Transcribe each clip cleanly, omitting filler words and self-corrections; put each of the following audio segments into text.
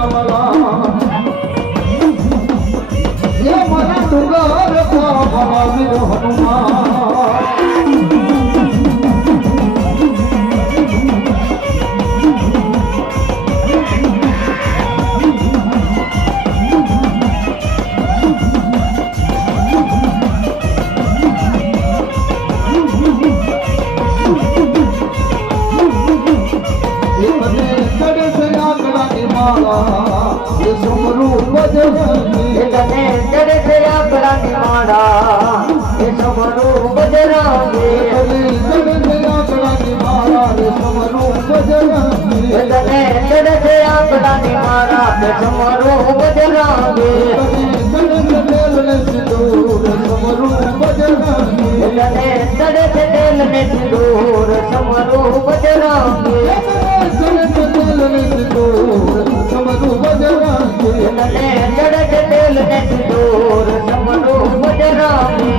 रावला ये मना डुंगर पावला वीर हनुमान ये समरू बजरंगी इतने चढ़ से आकड़ा निमाड़ा ये समरू बजरंगी इतने चढ़ से आकड़ा निमाड़ा ये समरू बजरंगी इतने चढ़ से आकड़ा निमाड़ा ये समरू बजरंगी इतने तेल ने सिंदूर समरू बजरंगी इतने चढ़ से तेल ने सिंदूर समरू बजरंगी इतने तेल ने सिंदूर समरू बजरंगी इतने चढ़ से तेल ने सिंदूर समरू बजरंगी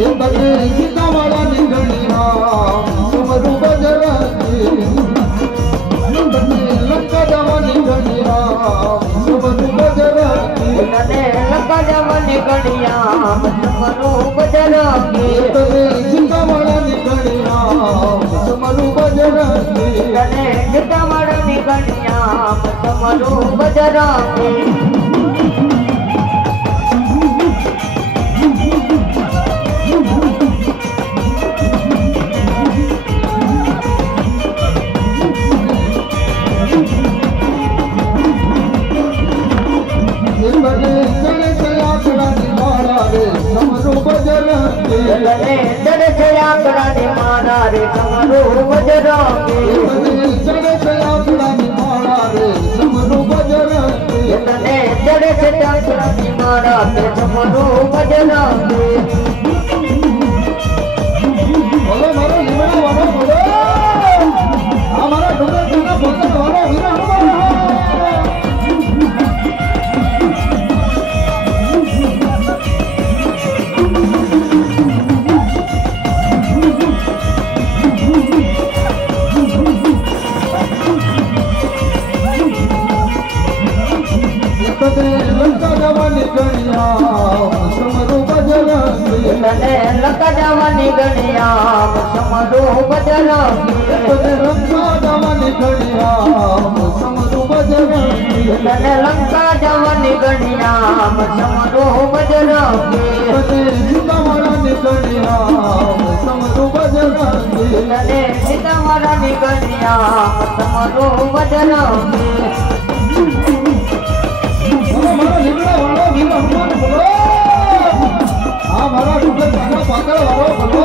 ये बगे सीता वाला निगड़िया समरू बजरंगी बगे लंका जवा निगड़िया समरू बजरंगी इतने लंका जवा निगड़िया समरू बजरंगी इतने सीता वाला निगड़िया समरू बजरंगी इतने सीता वाला निगड़िया समरू बजरंगी गले चढ़ से आकड़ा निमाड़ा रे समरू बजरंगी चढ़ से आकड़ा निमाड़ा रे समरू बजरंगी गले चढ़ से आकड़ा निमाड़ा रे समरू बजरंगी बोलो मारो निमाड़ा वाला बोलो हमारा डुंगर डुंगर बोलते वाला वीर हनुमान लंका जवानी गणिया समरू बजरंगी लंका जवानी गणिया समरू बजरंगी लंका जवानी गणिया समरू बजरंगी लंका जवानी गणिया समरू बजरंगी सीता वाला निगड़िया समरू बजरंगी सीता वाला निगड़िया समरू बजरंगी हमारा लिबड़ा वाला वीर हनुमान बोलो हमारा डुंगर काका पाकड़ वाला बोलो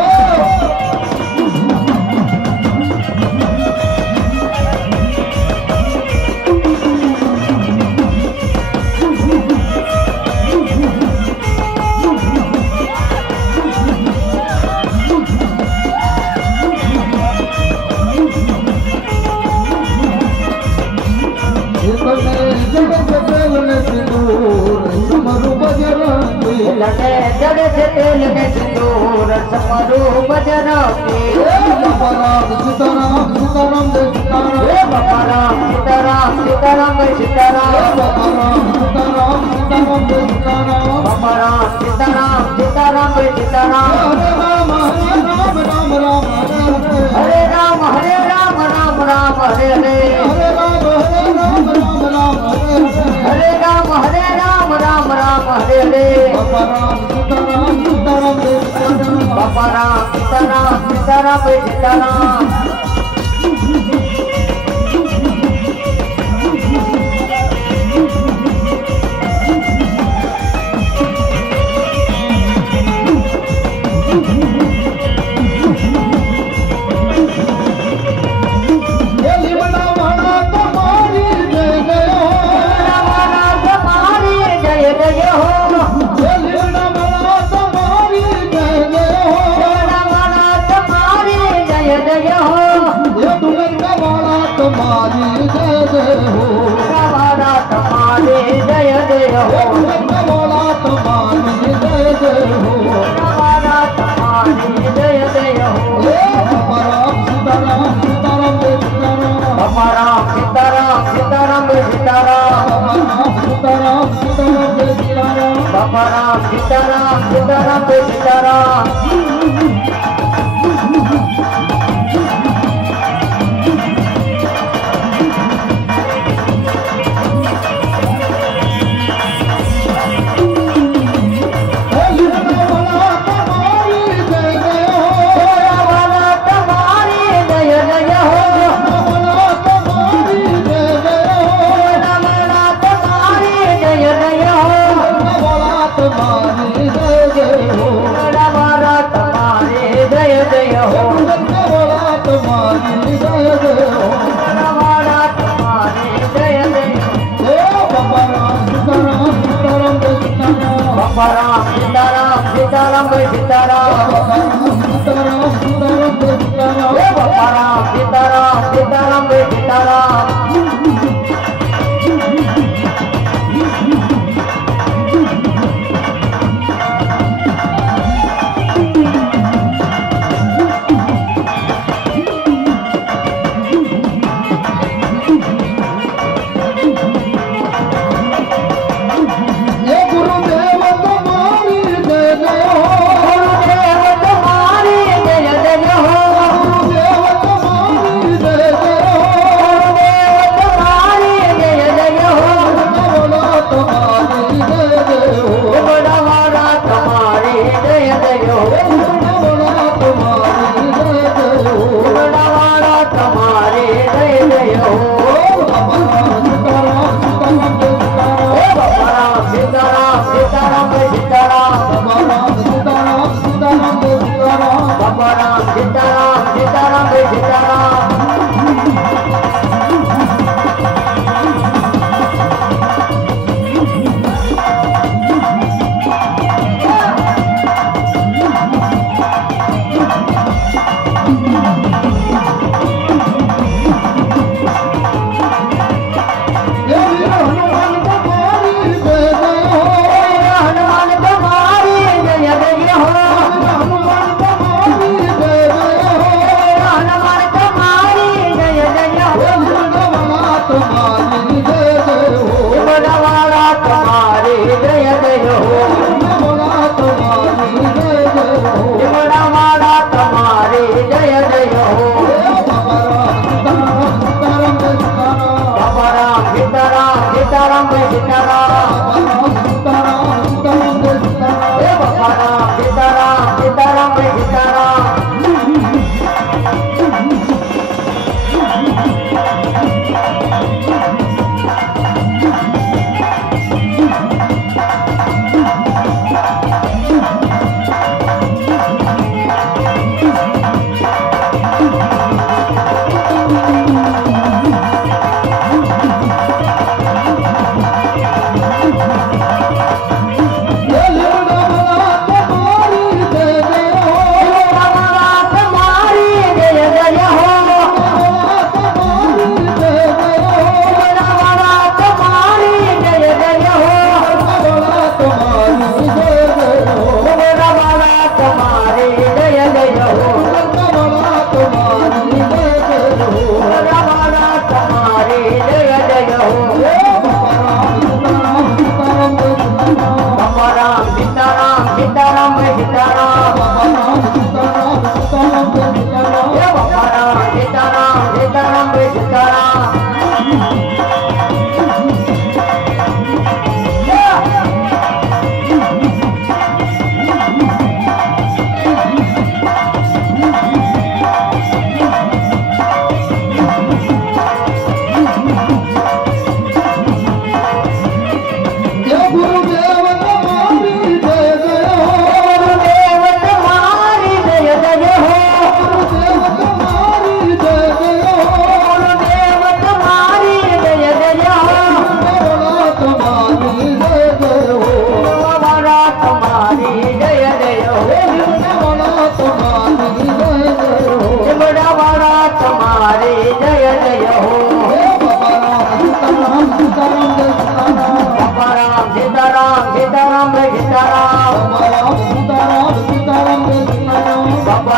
समरू बजरंगी लगे चढ़ से तेल में सिंदूर समरू बजरंगी बाबा राम सीताराम सीताराम जय सीताराम बाबा राम सीताराम सीताराम जय सीताराम बाबा राम सीताराम सीताराम जय सीताराम बाबा राम सीताराम सीताराम जय सीताराम हरे राम हरे राम राम राम हरे हरे हरे राम हरे राम हरे राम राम राम हरे हरे बाबा राम सीताराम सीताराम जय सीताराम बाबा राम सीताराम सीताराम जय सीताराम तुम्हारी जय जय हो, हमारा तुम्हारी जय जय हो, तुम्हारी जय जय हो। राम सीताराम सीताराम जय सीताराम राम सीताराम सीताराम जय सीताराम सीताराम सीताराम जय सीताराम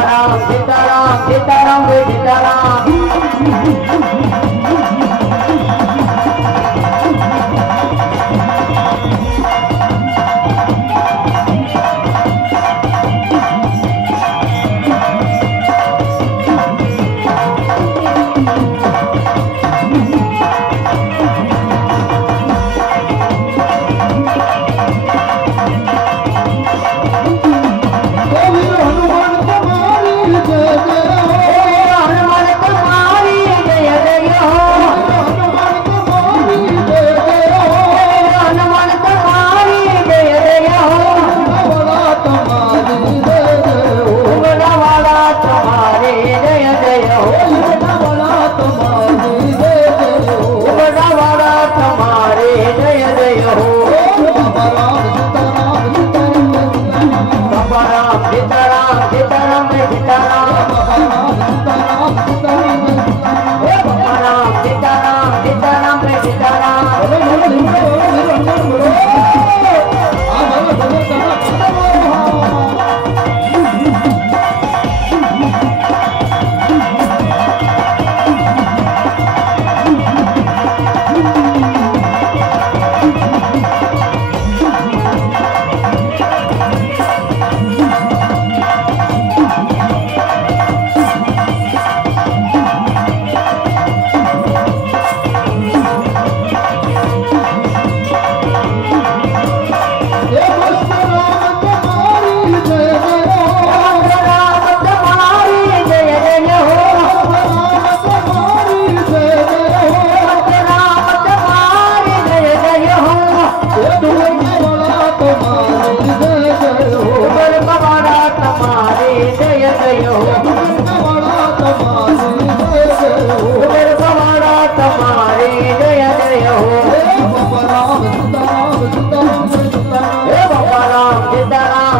राम सीताराम सीताराम जय सीताराम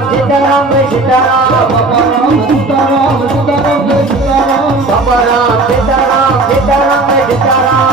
सीताराम सीताराम बाबा राम सीताराम सीताराम सीताराम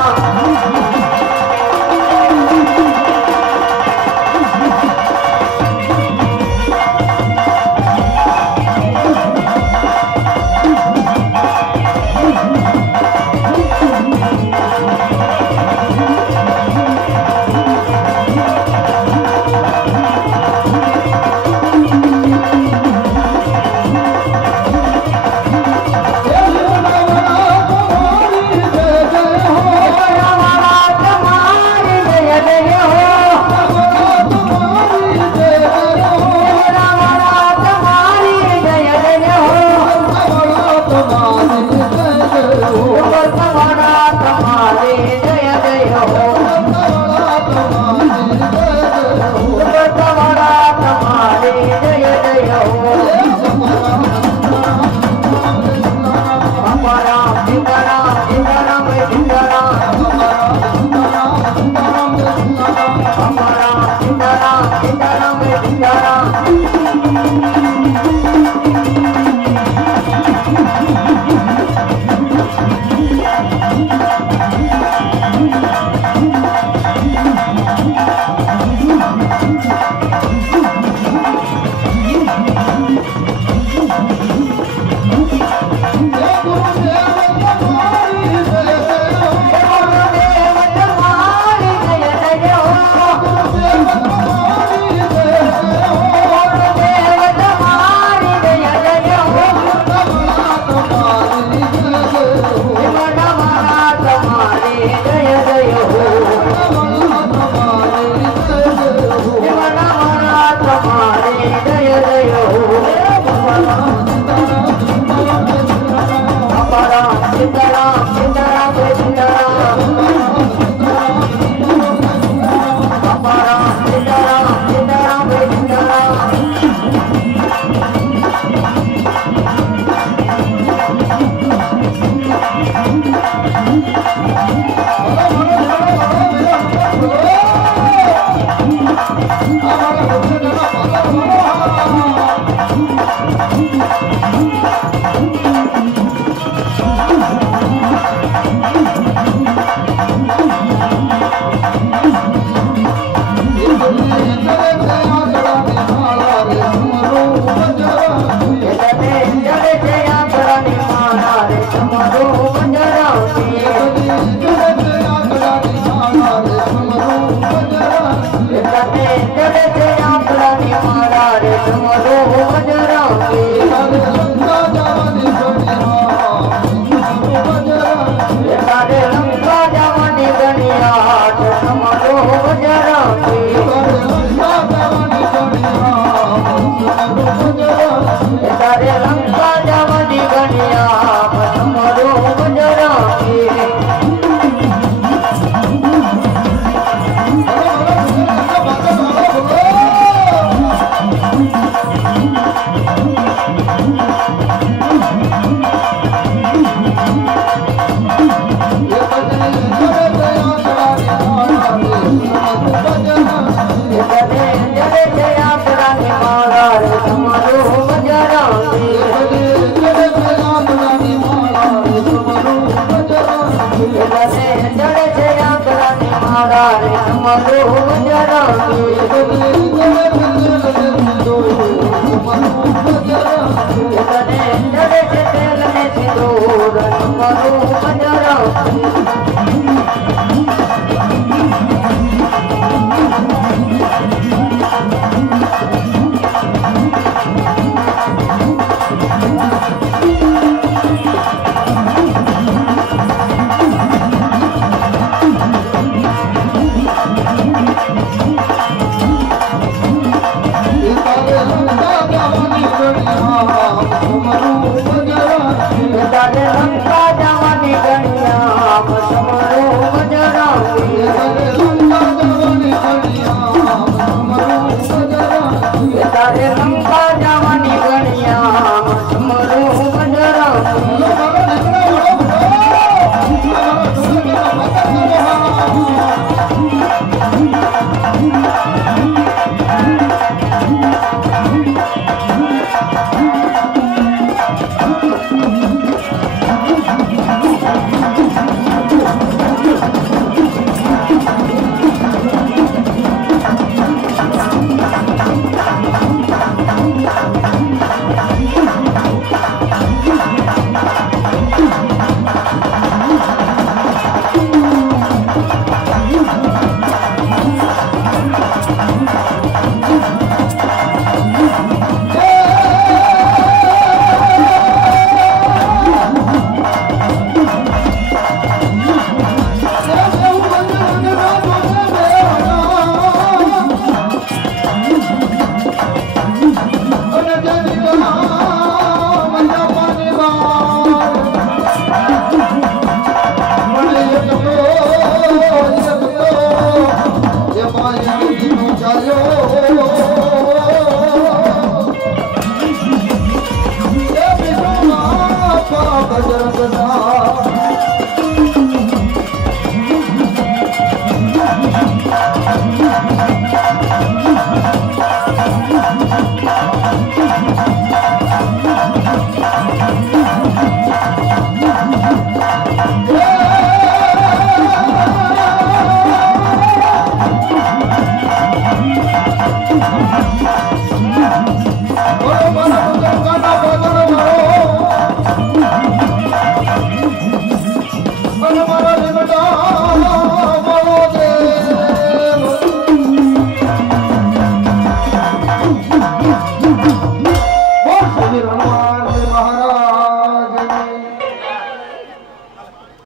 राम